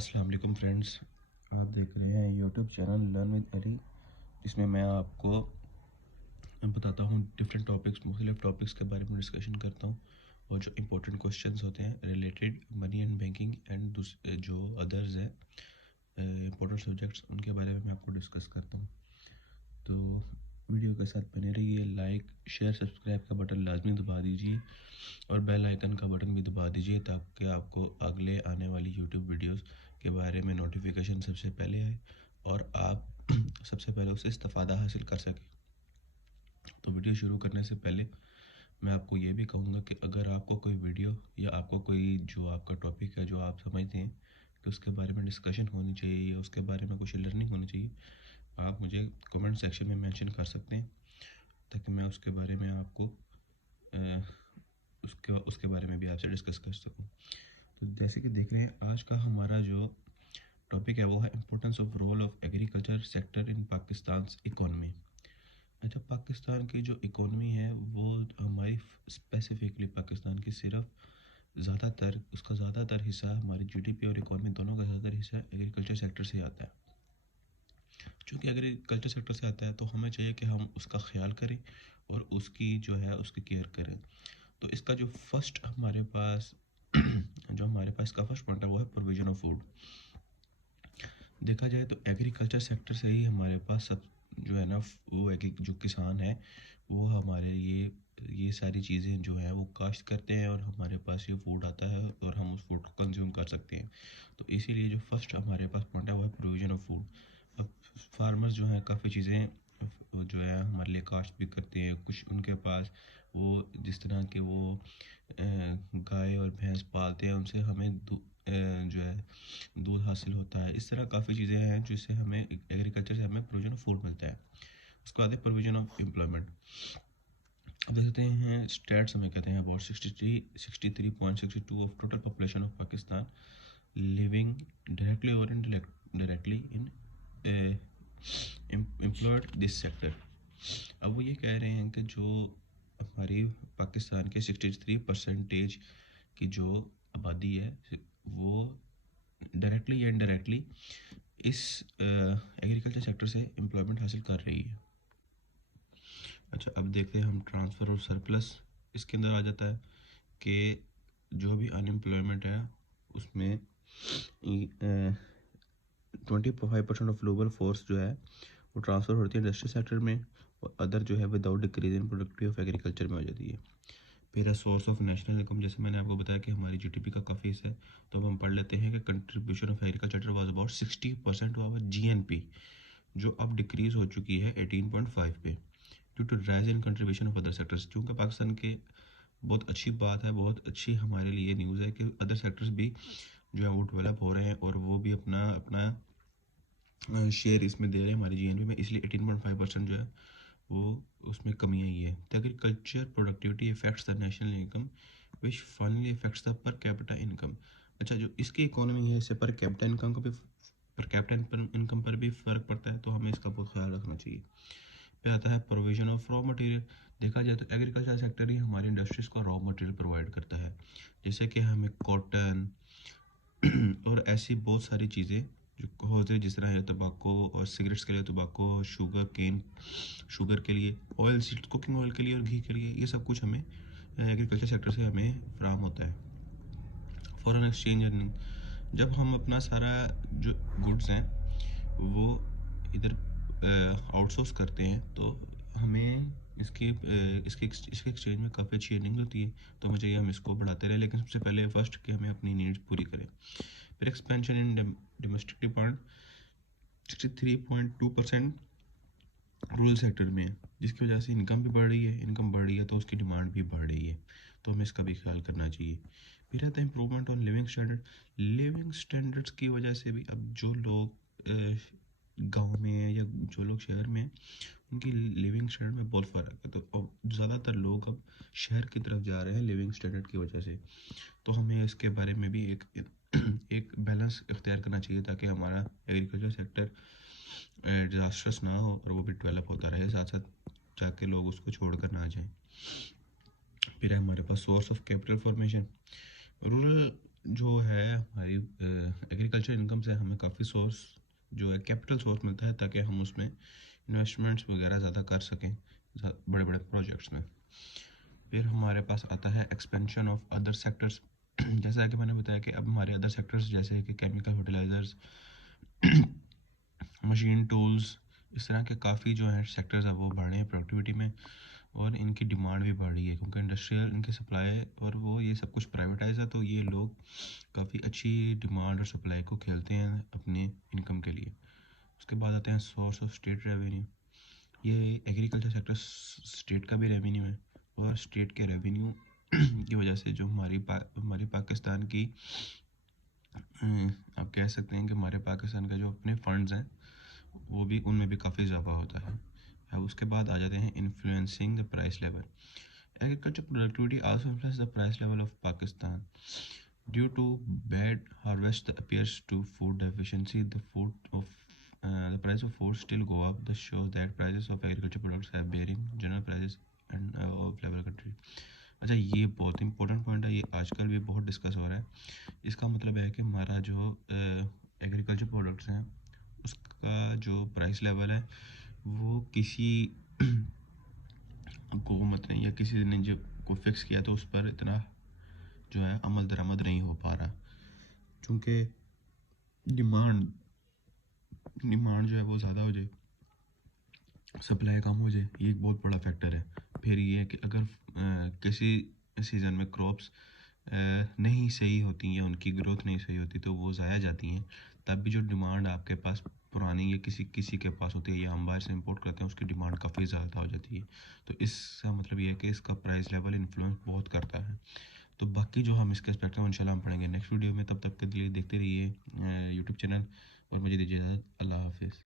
अस्सलाम वालेकुम फ्रेंड्स, आप देख रहे हैं YouTube channel learn with Ali, जिसमें मैं आपको बताता हूँ डिफरेंट टॉपिक्स, मुख्तलिफ टॉपिक्स के बारे में डिस्कशन करता हूँ और जो इम्पोर्टेंट क्वेश्चंस होते हैं related money and banking and जो अदर्स हैं इम्पोर्टेंट सब्जेक्ट्स, उनके बारे में मैं आपको डिस्कस करता हूँ। तो वीडियो के साथ बने रहिए, लाइक शेयर सब्सक्राइब का बटन लाजमी दबा दीजिए और बेल आइकन का बटन भी दबा दीजिए ताकि आपको अगले आने वाली यूट्यूब वीडियोस के बारे में नोटिफिकेशन सबसे पहले आए और आप सबसे पहले उससे इस्तेफादा हासिल कर सकें। तो वीडियो शुरू करने से पहले मैं आपको ये भी कहूँगा कि अगर आपको कोई वीडियो या आपको कोई जो आपका टॉपिक है जो आप समझते हैं कि उसके बारे में डिस्कशन होनी चाहिए या उसके बारे में कुछ लर्निंग होनी चाहिए, आप मुझे कमेंट सेक्शन में मेंशन कर सकते हैं ताकि मैं उसके बारे में आपको उसके बारे में भी आपसे डिस्कस कर सकूँ। तो जैसे कि देख रहे हैं, आज का हमारा जो टॉपिक है वो है importance of role of agriculture sector in Pakistan economy. अच्छा, पाकिस्तान की जो इकोनॉमी है वो हमारी स्पेसिफिकली पाकिस्तान की सिर्फ उसका ज़्यादातर हिस्सा हमारी जीडीपी और इकोनॉमी दोनों का ज़्यादातर हिस्सा एग्रीकल्चर सेक्टर से आता है। चूँकि एग्रीकल्चर सेक्टर से आता है तो हमें चाहिए कि हम उसका ख्याल करें और उसकी जो है उसकी केयर करें। तो इसका जो फर्स्ट हमारे पास इसका फर्स्ट पॉइंट है वो है प्रोविजन ऑफ फूड। देखा जाए तो एग्रीकल्चर सेक्टर से ही हमारे पास सब जो है ना वो जो किसान है वो हमारे ये सारी चीज़ें जो है वो काश्त करते हैं और हमारे पास ये फूड आता है और हम उस फूड को कंज्यूम कर सकते हैं। तो इसीलिए जो फर्स्ट हमारे पास पॉइंट है वो है प्रोविजन ऑफ फूड। अब फार्मर्स जो हैं काफ़ी चीज़ें जो है हमारे लिए काश्त भी करते हैं, कुछ उनके पास वो जिस तरह के वो गाय और भैंस पालते हैं उनसे हमें जो है दूध हासिल होता है। इस तरह काफ़ी चीज़ें हैं जिससे हमें एग्रीकल्चर से हमें प्रोविजन ऑफ फूड मिलता है। उसके बाद है प्रोविजन ऑफ एम्प्लॉयमेंट। अब देखते हैं स्टैट्स हमें कहते हैं about 63.62 of total population of Pakistan living directly और indirectly in employed this sector. अब वो ये कह रहे हैं कि जो हमारी पाकिस्तान के 63% की जो आबादी है वो डायरेक्टली या इनडायरेक्टली इस एग्रीकल्चर सेक्टर से एम्प्लॉयमेंट हासिल कर रही है। अच्छा, अब देखते हैं हम ट्रांसफ़र और सरप्लस। इसके अंदर आ जाता है कि जो भी अनएम्प्लॉयमेंट है उसमें 25% ऑफ ग्लोबल फोर्स जो है वो ट्रांसफ़र होती है इंडस्ट्री सेक्टर में और अदर जो है without decrease in productivity of agriculture में हो जाती है। फिर है सोर्स ऑफ नेशनल इनकम। जैसे मैंने आपको बताया कि हमारी जीडीपी का काफ़ी हिस्सा है, तो अब हम पढ़ लेते हैं कि contribution of agriculture was about 60% of our GNP, जो अब डिक्रीज हो चुकी है 18.5 पे due to rise in contribution of other sectors. क्योंकि पाकिस्तान के बहुत अच्छी बात है, बहुत अच्छी हमारे लिए न्यूज़ है कि अदर सेक्टर्स भी जो है वो डेवलप हो रहे हैं और वो भी अपना अपना शेयर इसमें दे रहे हैं हमारी जीएनपी में, इसलिए 18.5% जो है वो उसमें कमी आई है। The agriculture productivity effects the national income which finally effects the per capita income. अच्छा, जो इसकी इकोनॉमी है इससे पर कैपिटा इनकम पर भी फ़र्क पड़ता है, तो हमें इसका बहुत ख्याल रखना चाहिए। पे आता है प्रोविजन ऑफ रॉ मटेरियल। देखा जाए तो एग्रीकल्चर सेक्टर ही हमारी इंडस्ट्रीज़ को रॉ मटेरियल प्रोवाइड करता है, जैसे कि हमें कॉटन और ऐसी बहुत सारी चीज़ें जो होती है, जिस तरह है तंबाकू और सिगरेट्स के लिए तंबाकू, शुगर के लिए ऑयल सीड, कुकिंग ऑयल के लिए और घी के लिए, ये सब कुछ हमें एग्रीकल्चर सेक्टर से हमें फ्राहम होता है। Foreign exchange earning. जब हम अपना सारा जो गुड्स हैं वो इधर आउटसोर्स करते हैं तो हमें इसके एक्सचेंज में काफ़ी अच्छी अर्निंग होती है, तो हमें चाहिए हम इसको बढ़ाते रहें, लेकिन सबसे पहले फर्स्ट कि हमें अपनी नीड्स पूरी करें। फिर expansion in domestic demand 63.2% rural sector में है, जिसकी वजह से इनकम भी बढ़ रही है तो उसकी डिमांड भी बढ़ रही है, तो हमें इसका भी ख्याल करना चाहिए। फिर आता है इम्प्रूवमेंट ऑन लिविंग स्टैंडर्ड्स की वजह से भी अब जो लोग गांव में है या जो लोग शहर में हैं, उनकी लिविंग स्टैंडर्ड में बहुत फ़र्क है, तो अब ज़्यादातर लोग अब शहर की तरफ जा रहे हैं लिविंग स्टैंडर्ड की वजह से। तो हमें इसके बारे में भी एक बैलेंस इख्तियार करना चाहिए ताकि हमारा एग्रीकल्चर सेक्टर डिजास्टर्स ना हो और वो भी डेवलप होता रहे, साथ साथ जाके लोग उसको छोड़कर ना जाएं। फिर है हमारे पास source of capital formation. Rural जो है हमारी एग्रीकल्चर इनकम से हमें काफ़ी सोर्स जो है कैपिटल सोर्स मिलता है, ताकि हम उसमें इन्वेस्टमेंट्स वगैरह ज़्यादा कर सकें बड़े बड़े प्रोजेक्ट्स में। फिर हमारे पास आता है एक्सपेंशन ऑफ अदर सेक्टर्स। जैसा कि मैंने बताया कि अब हमारे अदर सेक्टर्स जैसे कि केमिकल फर्टिलाइजर्स, मशीन टूल्स, इस तरह के काफ़ी जो है सेक्टर्स है वो बढ़ रहे हैं प्रोडक्टिविटी में, और इनकी डिमांड भी बढ़ रही है क्योंकि इंडस्ट्रियल इनके सप्लाई और वो ये सब कुछ प्राइवेटाइज है, तो ये लोग काफ़ी अच्छी डिमांड और सप्लाई को खेलते हैं अपनी इनकम के लिए। उसके बाद आते हैं सोर्स ऑफ स्टेट रेवेन्यू। ये एग्रीकल्चर सेक्टर स्टेट का भी रेवेन्यू है, और स्टेट के रेवेन्यू की वजह से जो हमारी पाकिस्तान की आप कह सकते हैं कि हमारे पाकिस्तान का जो अपने फंड्स हैं वो भी उनमें भी काफ़ी इजाफा होता है। अब उसके बाद आ जाते हैं influencing the price level. Agriculture productivity also influence the price level of Pakistan due to bad harvest appears to food deficiency the price of food still go up. This shows that prices of agriculture products have bearing general prices and of level country. अच्छा, ये बहुत important point है, ये आजकल भी बहुत discuss हो रहा है। इसका मतलब है कि हमारा जो एग्रीकल्चर प्रोडक्ट्स हैं उसका जो प्राइस लेवल है वो किसी हुकूमत ने या किसी ने जो को फिक्स किया तो उस पर इतना जो है अमल दरामद नहीं हो पा रहा, क्योंकि डिमांड डिमांड जो है वो ज़्यादा हो जाए, सप्लाई कम हो जाए, ये एक बहुत बड़ा फैक्टर है। फिर ये है कि अगर किसी सीज़न में क्रॉप्स नहीं सही होती या उनकी ग्रोथ नहीं सही होती तो वो ज़ाया जाती हैं, तब भी जो डिमांड आपके पास पुरानी या किसी किसी के पास होती है या हम बाहर से इंपोर्ट करते हैं उसकी डिमांड काफ़ी ज़्यादा हो जाती है। तो इसका मतलब ये है कि इसका प्राइस लेवल इन्फ्लुएंस बहुत करता है। तो बाकी जो हम इसके एस्पेक्ट हैं इंशाल्लाह हम पढ़ेंगे नेक्स्ट वीडियो में। तब तक के लिए देखते रहिए यूट्यूब चैनल, और मुझे दीजिए इजाज़त। अल्लाह हाफिज़।